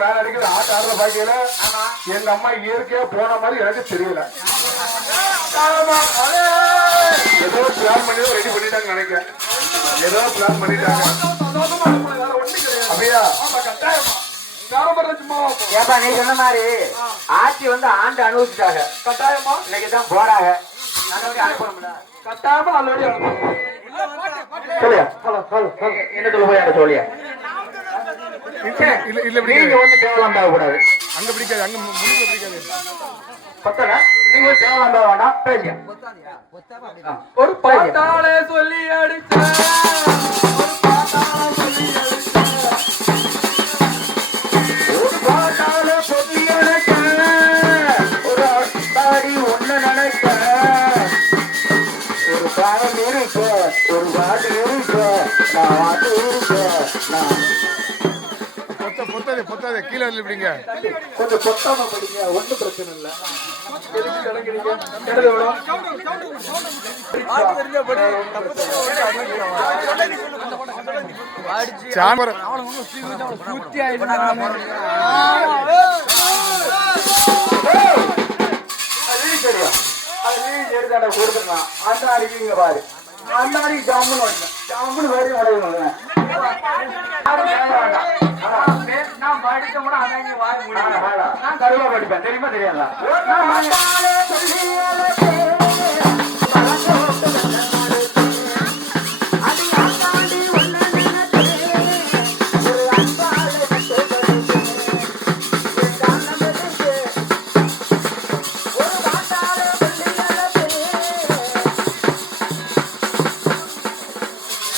மேல அடிக்கிற ஆட்ட ஆடுற பாக்கையில எங்க அம்மா இயற்கையா போன மாதிரி எனக்கு தெரியல. ஏதோ பிளான் பண்ணி ரெடி பண்ணிட்டாங்க நினைக்கிறேன். ஏதோ பிளான் பண்ணிட்டாங்க அப்படியா? ஏப்பா நீ சொன்ன மாதிரி ஆட்சி வந்து ஆண்டு அனுபவிச்சுட்டாங்க. கட்டாயமா இன்னைக்குதான் போறாங்க. அனுப்பணும்ல கட்டாயமா நல்லபடி அனுப்பணும். சொல்லியா என்ன சொல்ல போய் சொல்லியா நீங்க வந்து தேவலாம் கூடாது. அங்க பிடிக்காது, அங்க முடியல பிடிக்காது. பத்தல நீங்க தேவலாம் வேண்டாம் பேசியா ஒரு பாட்டாளே சொல்லி அடிச்ச ஒரு பாட்டால சொல்லி அழைக்க ஒரு அத்தாடி ஒண்ணு நினைக்க ஒரு பாடம் இருக்க ஒரு பாட்டு இருக்க நான் வாட்டு இருக்க நான் பொத்தாது கீழே இப்படிங்க கொஞ்சம் பொத்தாம படிங்க. ஒன்றும் பிரச்சனை இல்லை. கொடுத்துருக்கான் அந்த அடிக்கீங்க பாரு. அந்த அடிக்கு ஜாமுன்னு ஜாமுன்னு வரையும் உடையணும். நான் படிக்க கூட அதான் வாங்க முடியும். நான் கருவா படிப்பேன் தெரியுமா தெரியாதா?